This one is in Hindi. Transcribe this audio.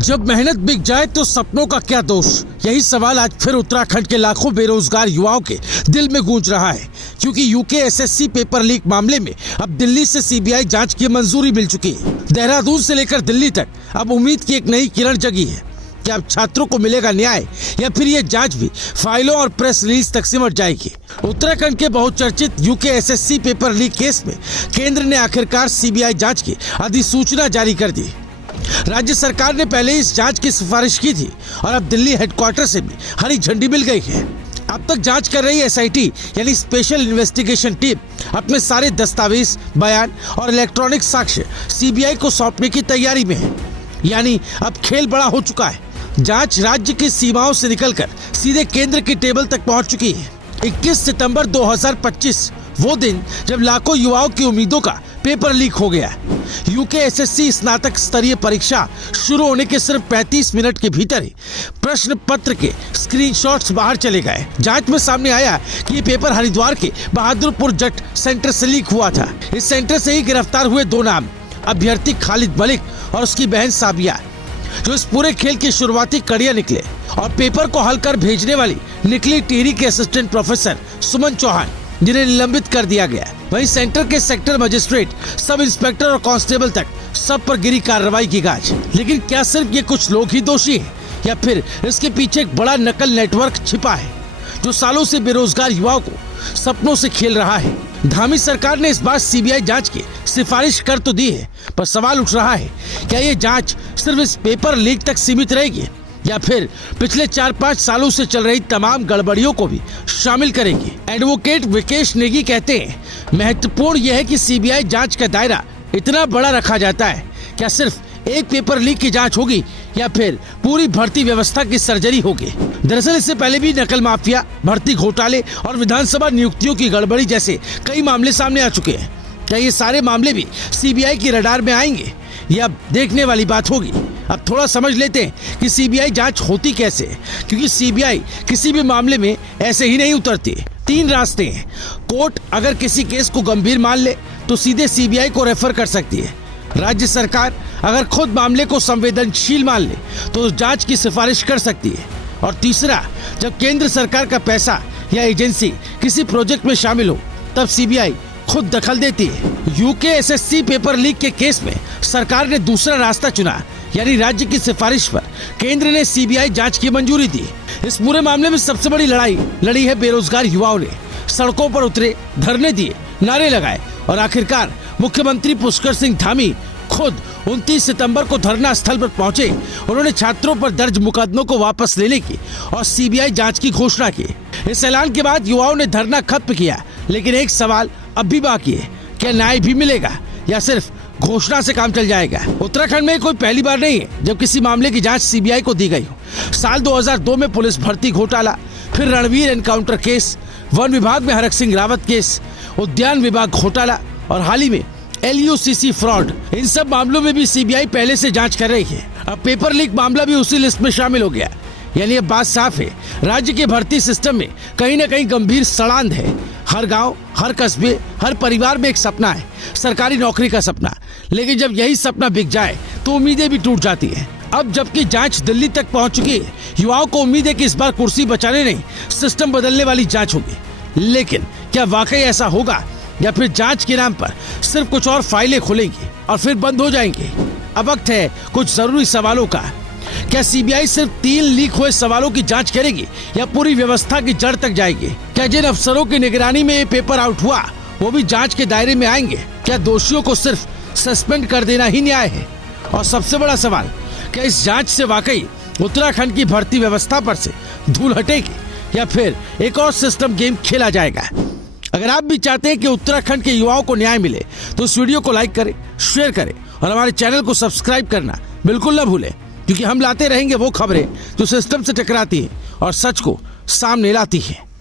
जब मेहनत बिक जाए तो सपनों का क्या दोष, यही सवाल आज फिर उत्तराखंड के लाखों बेरोजगार युवाओं के दिल में गूंज रहा है। क्योंकि यूके एसएससी पेपर लीक मामले में अब दिल्ली से सीबीआई जांच की मंजूरी मिल चुकी है। देहरादून से लेकर दिल्ली तक अब उम्मीद की एक नई किरण जगी है कि अब छात्रों को मिलेगा न्याय, या फिर ये जांच भी फाइलों और प्रेस रिलीज तक सिमट जाएगी। उत्तराखंड के बहुचर्चित UK SSC paper leak case में केंद्र ने आखिरकार सीबीआई जांच की अधिसूचना जारी कर दी। राज्य सरकार ने पहले इस जांच की सिफारिश की थी और अब दिल्ली हेडक्वार्टर से भी हरी झंडी मिल गई है। अब तक जांच कर रही एसआईटी यानी स्पेशल इन्वेस्टिगेशन टीम अपने सारे दस्तावेज, बयान और इलेक्ट्रॉनिक साक्ष्य सीबीआई को सौंपने की तैयारी में है। यानी अब खेल बड़ा हो चुका है। जांच राज्य की सीमाओं से निकलकर सीधे केंद्र की टेबल तक पहुंच चुकी है। 21 सितंबर 2025 वो दिन जब लाखों युवाओं की उम्मीदों का पेपर लीक हो गया। यूके एसएससी स्नातक स्तरीय परीक्षा शुरू होने के सिर्फ 35 मिनट के भीतर ही प्रश्न पत्र के स्क्रीनशॉट्स बाहर चले गए। जांच में सामने आया कि ये पेपर हरिद्वार के बहादुरपुर जट सेंटर से लीक हुआ था। इस सेंटर से ही गिरफ्तार हुए दो नाम, अभ्यर्थी खालिद मलिक और उसकी बहन साबिया, जो इस पूरे खेल की शुरुआती कड़ियां निकले। और पेपर को हल कर भेजने वाली निकली टिहरी के असिस्टेंट प्रोफेसर सुमन चौहान, जिन्हें निलंबित कर दिया गया। वहीं सेंटर के सेक्टर मजिस्ट्रेट, सब इंस्पेक्टर और कांस्टेबल तक सब पर गिरी कार्रवाई की गाज। लेकिन क्या सिर्फ ये कुछ लोग ही दोषी हैं, या फिर इसके पीछे एक बड़ा नकल नेटवर्क छिपा है जो सालों से बेरोजगार युवाओं को सपनों से खेल रहा है। धामी सरकार ने इस बार सीबीआई जांच की सिफारिश कर तो दी है, पर सवाल उठ रहा है, क्या ये जांच सिर्फ इस पेपर लीक तक सीमित रहेगी या फिर पिछले 4-5 सालों से चल रही तमाम गड़बड़ियों को भी शामिल करेगी। एडवोकेट विकेश नेगी कहते हैं, महत्वपूर्ण यह है कि सीबीआई जांच का दायरा इतना बड़ा रखा जाता है। क्या सिर्फ एक पेपर लीक की जांच होगी या फिर पूरी भर्ती व्यवस्था की सर्जरी होगी? दरअसल इससे पहले भी नकल माफिया, भर्ती घोटाले और विधानसभा नियुक्तियों की गड़बड़ी जैसे कई मामले सामने आ चुके हैं। क्या ये सारे मामले भी सीबीआई की रडार में आएंगे? यह अब देखने वाली बात होगी। अब थोड़ा समझ लेते हैं कि सीबीआई जांच होती कैसे है, क्योंकि सीबीआई किसी भी मामले में ऐसे ही नहीं उतरती। 3 रास्ते हैं। कोर्ट अगर किसी केस को गंभीर मान ले तो सीधे सीबीआई को रेफर कर सकती है। राज्य सरकार अगर खुद मामले को संवेदनशील मान ले तो जांच की सिफारिश कर सकती है। और तीसरा, जब केंद्र सरकार का पैसा या एजेंसी किसी प्रोजेक्ट में शामिल हो तब सीबीआई खुद दखल देती है। यूके एसएससी पेपर लीक के केस में सरकार ने दूसरा रास्ता चुना, यानी राज्य की सिफारिश पर केंद्र ने सीबीआई जांच की मंजूरी दी। इस पूरे मामले में सबसे बड़ी लड़ाई लड़ी है बेरोजगार युवाओं ने। सड़कों पर उतरे, धरने दिए, नारे लगाए और आखिरकार मुख्यमंत्री पुष्कर सिंह धामी खुद 29 सितंबर को धरना स्थल पर पहुंचे। उन्होंने छात्रों पर दर्ज मुकदमों को वापस लेने की और सीबीआई जांच की घोषणा की। इस ऐलान के बाद युवाओं ने धरना खत्म किया, लेकिन एक सवाल अब भी बाकी है, क्या न्याय भी मिलेगा या सिर्फ घोषणा से काम चल जाएगा? उत्तराखंड में कोई पहली बार नहीं है जब किसी मामले की जांच सीबीआई को दी गई हो। साल 2002 में पुलिस भर्ती घोटाला, फिर रणवीर एनकाउंटर केस, वन विभाग में हरक सिंह रावत केस, उद्यान विभाग घोटाला और हाल ही में LUCC फ्रॉड। इन सब मामलों में भी सीबीआई पहले से जांच कर रही है। अब पेपर लीक मामला भी उसी लिस्ट में शामिल हो गया। यानी अब बात साफ है, राज्य के भर्ती सिस्टम में कहीं न कहीं गंभीर सड़ांध है। हर गांव, हर कस्बे, हर परिवार में एक सपना है, सरकारी नौकरी का सपना। लेकिन जब यही सपना बिक जाए तो उम्मीदें भी टूट जाती हैं। अब जबकि जांच दिल्ली तक पहुंच चुकी है, युवाओं को उम्मीद है कि इस बार कुर्सी बचाने नहीं, सिस्टम बदलने वाली जांच होगी। लेकिन क्या वाकई ऐसा होगा, या फिर जांच के नाम पर सिर्फ कुछ और फाइलें खुलेंगी और फिर बंद हो जाएंगी? अब वक्त है कुछ जरूरी सवालों का। क्या सीबीआई सिर्फ 3 लीक हुए सवालों की जांच करेगी या पूरी व्यवस्था की जड़ तक जाएगी? क्या जिन अफसरों की निगरानी में ये पेपर आउट हुआ वो भी जांच के दायरे में आएंगे? क्या दोषियों को सिर्फ सस्पेंड कर देना ही न्याय है? और सबसे बड़ा सवाल, क्या इस जांच से वाकई उत्तराखंड की भर्ती व्यवस्था पर से धूल हटेगी या फिर एक और सिस्टम गेम खेला जाएगा? अगर आप भी चाहते हैं कि उत्तराखंड के युवाओं को न्याय मिले तो इस वीडियो को लाइक करें, शेयर करें और हमारे चैनल को सब्सक्राइब करना बिल्कुल न भूलें, क्योंकि हम लाते रहेंगे वो खबरें जो सिस्टम से टकराती हैं और सच को सामने लाती हैं।